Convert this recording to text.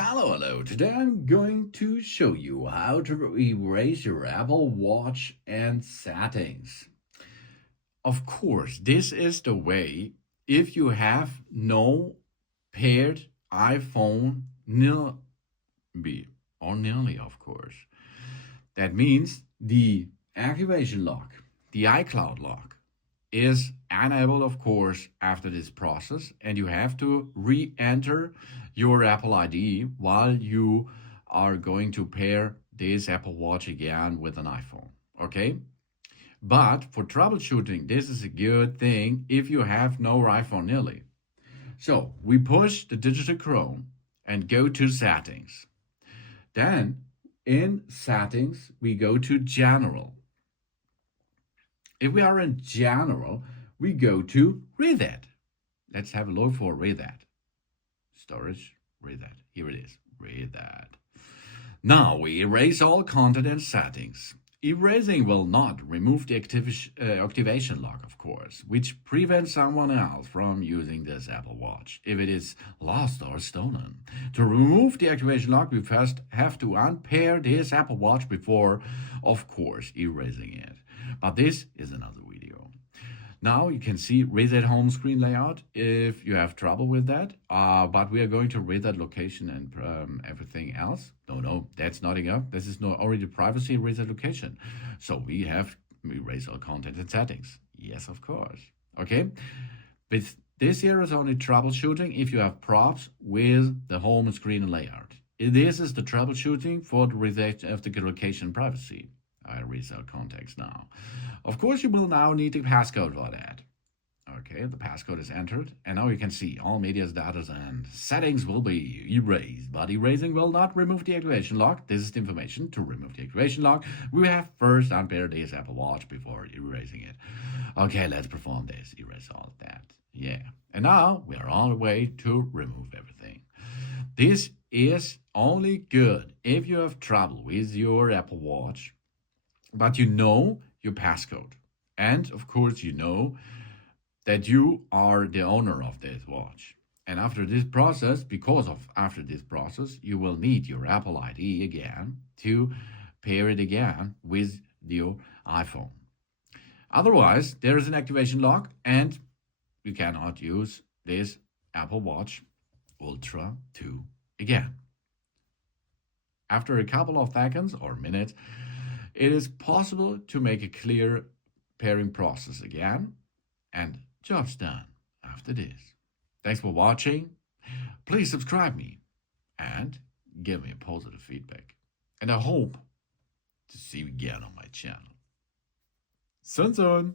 Hello. Today I'm going to show you how to erase your Apple Watch and settings. Of course, this is the way if you have no paired iPhone nearly or nearly, of course. That means the activation lock, the iCloud lock, is enabled, of course, after this process, and you have to re-enter your Apple ID while you are going to pair this Apple Watch again with an iPhone. Okay? But for troubleshooting, this is a good thing if you have no iPhone nearly. So we push the digital Chrome and go to settings. Then in settings, we go to general. If we are in general, we go to read that. Let's have a look for read that. Storage, read that. Here it is, read that. Now we erase all content and settings. Erasing will not remove the activation lock, of course, which prevents someone else from using this Apple Watch if it is lost or stolen. To remove the activation lock, we first have to unpair this Apple Watch before, of course, erasing it. But this is another video. Now you can see reset home screen layout if you have trouble with that. But we are going to reset location and everything else. No, that's not enough. This is not already privacy reset location. So we have erase all content and settings. Yes, of course. Okay. But this here is only troubleshooting if you have props with the home screen layout. This is the troubleshooting for the reset of the location privacy. I reset context now. Of course, you will now need the passcode for that. Okay, the passcode is entered, and now you can see all media's data and settings will be erased, but erasing will not remove the activation lock. This is the information to remove the activation lock. We have first unpaired this Apple Watch before erasing it. Okay, let's perform this. Erase all of that. Yeah, and now we are on the way to remove everything. This is only good if you have trouble with your Apple Watch, but you know your passcode. And of course, you know that you are the owner of this watch. And after this process, after this process, you will need your Apple ID again to pair it again with your iPhone. Otherwise, there is an activation lock and you cannot use this Apple Watch Ultra 2 again. After a couple of seconds or minutes, it is possible to make a clear pairing process again, and job's done after this. Thanks for watching. Please subscribe me and give me a positive feedback. And I hope to see you again on my channel. Soon.